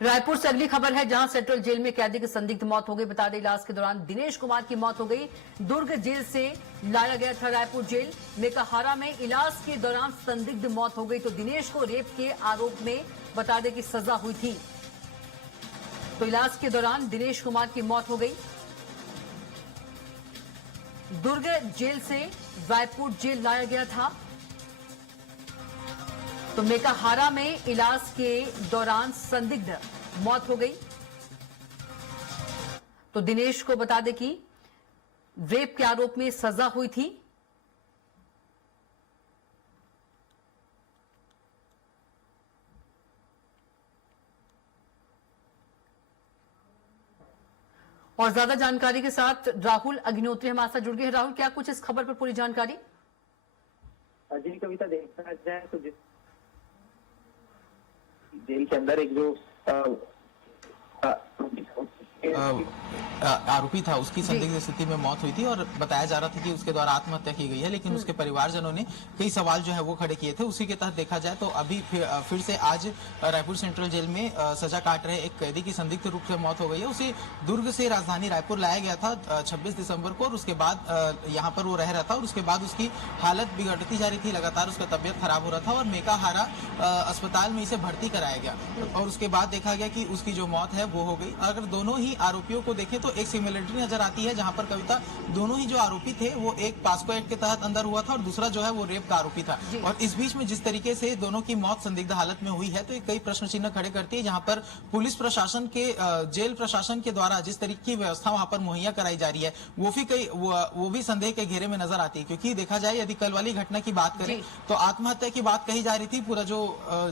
रायपुर से अगली खबर है, जहां सेंट्रल जेल में कैदी की संदिग्ध मौत हो गई। बता दें, इलाज के दौरान दिनेश कुमार की मौत हो गई। दुर्ग जेल से लाया गया था रायपुर जेल। मेकाहारा में इलाज के दौरान संदिग्ध मौत हो गई। तो दिनेश को रेप के आरोप में बता दें कि सजा हुई थी। तो इलाज के दौरान दिनेश कुमार की मौत हो गई। दुर्ग जेल से रायपुर जेल लाया गया था। तो मेकाहारा में इलाज के दौरान संदिग्ध मौत हो गई। तो दिनेश को बता दें कि रेप के आरोप में सजा हुई थी। और ज्यादा जानकारी के साथ राहुल अग्निहोत्री हमारे साथ जुड़ गए हैं। राहुल, क्या कुछ इस खबर पर पूरी जानकारी? जी कविता, देखा जाए तो जेल के अंदर एक जो आरोपी था, उसकी संदिग्ध स्थिति में मौत हुई थी और बताया जा रहा था कि उसके द्वारा आत्महत्या की गई है। लेकिन उसके परिवारजनों ने कई सवाल जो है वो खड़े किए थे। उसी के तहत देखा जाए तो अभी फिर से आज रायपुर सेंट्रल जेल में सजा काट रहे एक कैदी की संदिग्ध रूप से मौत हो गई है। उसे दुर्ग से राजधानी रायपुर लाया गया था 26 दिसंबर को और उसके बाद यहाँ पर वो रह रहा था और उसके बाद उसकी हालत बिगड़ती जा रही थी। लगातार उसका तबियत खराब हो रहा था और मेकाहारा अस्पताल में इसे भर्ती कराया गया और उसके बाद देखा गया कि उसकी जो मौत है वो हो गई। अगर दोनों ही आरोपियों को देखें तो एक सिमिलरिटी नजर आती है, जहां पर कविता दोनों ही जो आरोपी थे वो एक पास्को एक्ट के तहत अंदर हुआ था और दूसरा जो है वो रेप का आरोपी था। और इस बीच में जिस तरीके से दोनों की मौत संदिग्ध हालत में हुई है तो कई प्रश्न चिन्ह खड़े करती है, जहां पर पुलिस प्रशासन के जेल प्रशासन के द्वारा जिस तरीके की व्यवस्था वहां पर मुहैया कराई जा रही है वो भी संदेह के घेरे में नजर आती है। क्योंकि देखा जाए यदि कल वाली घटना की बात करें तो आत्महत्या की बात कही जा रही थी। पूरा जो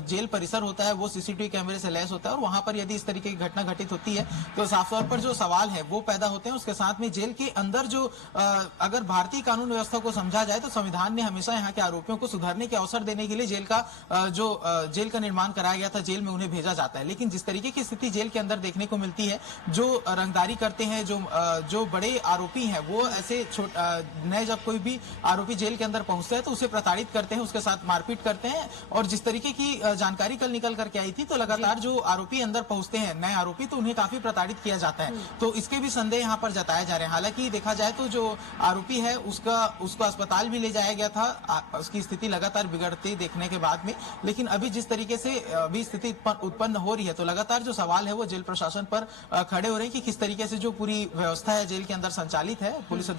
जेल परिसर होता है वो सीसीटीवी कैमरे से लैस होता है और वहां पर यदि इस तरीके की घटना घटित होती है तो साफ तौर पर जो सवाल है वो पैदा होते हैं। उसके साथ में जेल के अंदर जो अगर भारतीय कानून व्यवस्था को समझा जाए तो संविधान ने हमेशा यहाँ के आरोपियों को सुधरने के अवसर देने के लिए जेल का निर्माण कराया गया था, जेल में उन्हें भेजा जाता है। लेकिन जिस तरीके की स्थिति जेल के अंदर देखने को मिलती है, जो रंगदारी करते हैं, जो बड़े आरोपी हैं वो ऐसे नए जब कोई भी आरोपी जेल के अंदर पहुंचता है तो उसे प्रताड़ित करते हैं, उसके साथ मारपीट करते हैं। और जिस तरीके की जानकारी कल निकल करके आई थी तो लगातार जो आरोपी अंदर पहुंचते हैं नए आरोपी तो उन्हें काफी प्रताड़ित किया जाता है। तो इसके भी संदेह यहाँ पर जताए जा रहे हैं। हालांकि देखा जाए तो जो आरोपी है उसको अस्पताल भी ले जाया गया था, उसकी स्थिति लगातार बिगड़ती देखने के बाद में। लेकिन अभी जिस तरीके से अभी स्थिति उत्पन्न हो रही है तो लगातार जो सवाल है वो जेल प्रशासन पर खड़े हो रहे हैं कि किस तरीके से जो पूरी व्यवस्था है जेल के अंदर संचालित है। पुलिस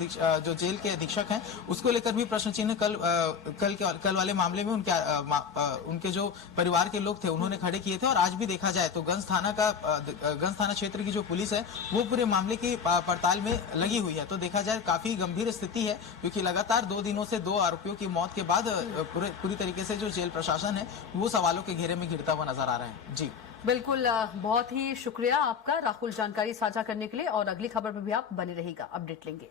जो जेल के अधीक्षक हैं उसको लेकर भी प्रश्न चिन्ह कल वाले मामले में उनके जो परिवार के लोग थे उन्होंने खड़े किए थे। और आज भी देखा जाए तो गंज थाना क्षेत्र की जो पुलिस है वो पूरे मामले की पड़ताल में लगी हुई है। तो देखा जाए काफी गंभीर स्थिति है, क्योंकि लगातार 2 दिनों से 2 आरोपियों की मौत के बाद पूरी तरीके से जो जेल प्रशासन है वो सवालों के घेरे में घिरता हुआ नजर आ रहा है। जी बिल्कुल, बहुत ही शुक्रिया आपका राहुल जानकारी साझा करने के लिए। और अगली खबर पर भी आप बने रहिएगा, अपडेट लेंगे।